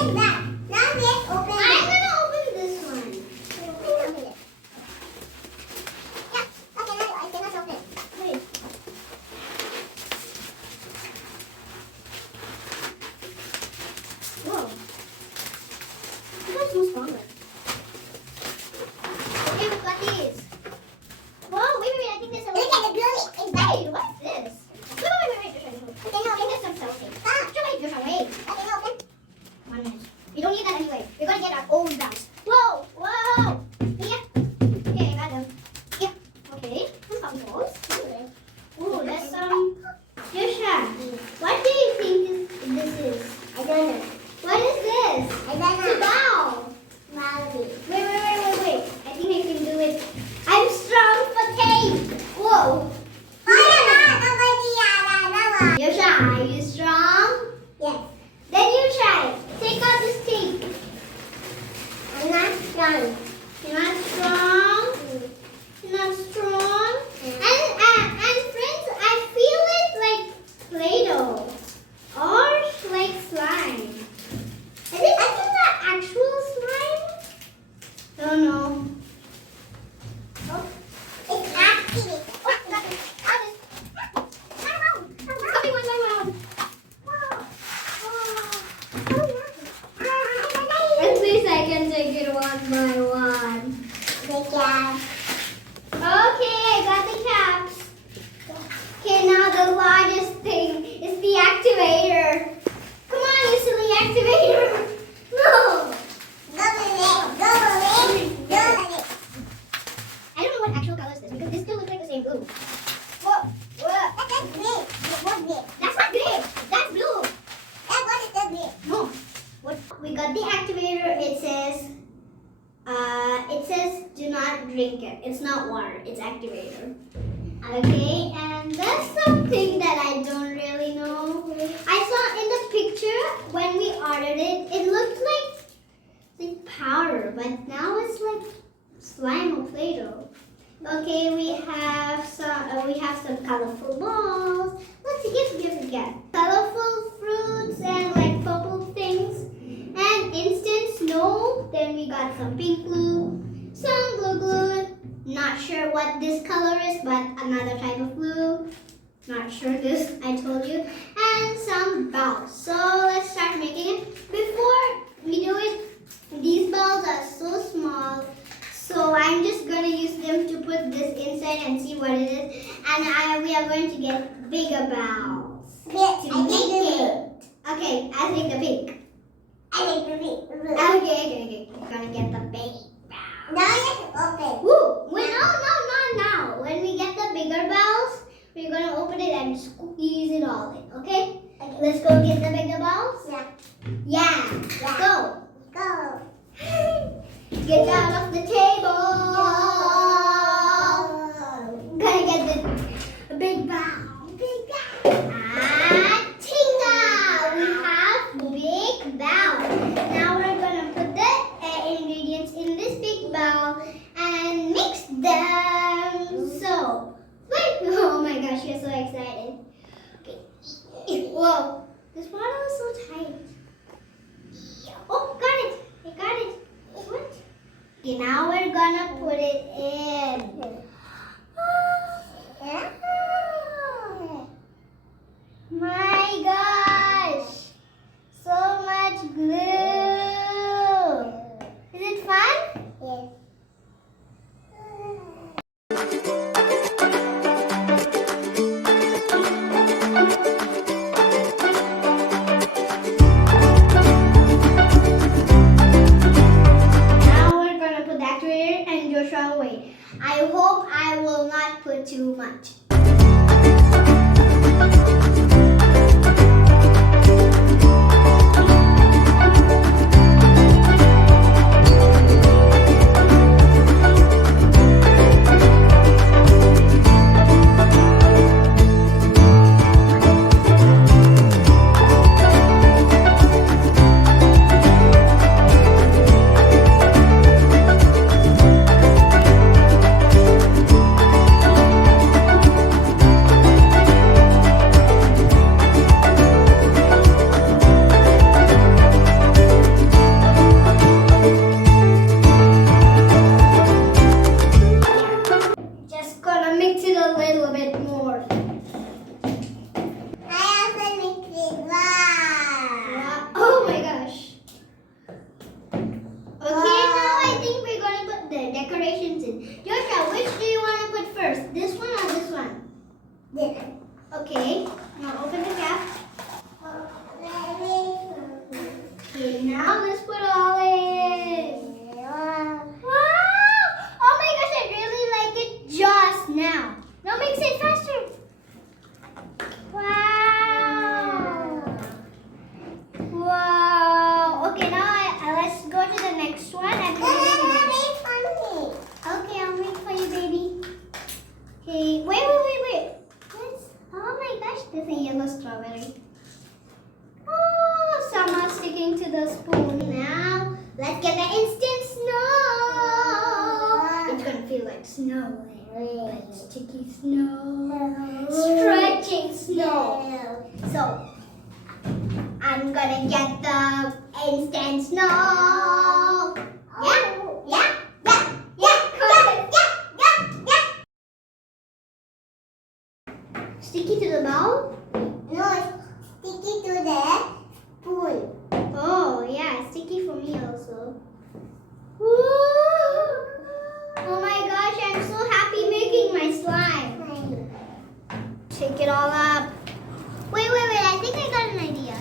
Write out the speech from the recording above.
like that. Now let's open it. I'm gonna open this one. Open it. Yeah. Okay, now I cannot open it. Wait. Whoa. This one's so stronger. Okay, we've got these. Whoa, wait, I think there's a little... Look at the glue inside. Wait, what's this? Wait, Joshua. Okay, no, I think there's some selfie. Joshua, wait. Okay, no, open. 1 minute. We don't need that anyway. We're gonna get our own bounce. Whoa, whoa. Yeah. Okay, I got them. Yeah. Okay. Who's got those? Ooh, there's some... Joshua, what do you think this is? I don't know. What is this? I don't know. It's a bow. Wait. I think I can do it. I'm strong for tape. Whoa. Yosha, are you strong? Yes. Then you try. Take out this tape. I'm not strong. You're not strong? You're not strong? And friends, I feel it like Play-Doh or like slime. I think that actual slime? I don't know. Oh, it's active. Oh, got it. Coming one by one. At least I can take it one by one. The cap. Okay, I got the caps. Okay, now the largest thing is the activator. Come on, you silly activator. No. Go with it. I don't know what actual color is this because this still looks like the same glue. Whoa. That's green. What's this? That's not green. That's blue. What is the green? No. What? We got the activator. It says do not drink it. It's not water. It's activator. Okay, and that's something that I don't really know. I saw in the picture when we ordered it, it looked like powder, but now it's like slime or Play-Doh. Okay, we have some colorful balls. Let's see, give again. Colorful fruits and like purple things. And instant snow. Then we got some pink glue, some blue glue. Not sure what this color is, but another type of glue. Not sure this, I told you. And some balls. So let's start making it. Before we do it, these balls are so small. So I'm just going to use them to put this inside and see what it is. And we are going to get bigger balls. Yes, to make it. Okay, I'll take the pink. I like the pink. Okay. We're going to get the big ball. Now you have to open. Woo! Wait, no, not now. When we get the bigger balls, we're going to open it and squeeze it all in, okay? Let's go get the bigger balls? Yeah. Let's go. Go. Get down off the table. Gotta get the big bowl. And tinga! We have big bowl. Now we're gonna put the ingredients in this big bowl and mix them. So, wait! Oh my gosh, you're so excited. Okay. Whoa! This bottle is so tight. Oh, got it! I got it. What? Okay, now we're gonna put it in. My gosh! So much glue! Is it fun? Yes. Away. I hope I will not put too much. Let's get the instant snow. It's gonna feel like snow. But sticky snow. Stretching snow. So I'm gonna get the instant snow. Yeah. Sticky to the bowl? No, sticky to the spoon. Oh, yeah, sticky for me also. Woo! Oh my gosh, I'm so happy making my slime. Shake it all up. Wait, I think I got an idea.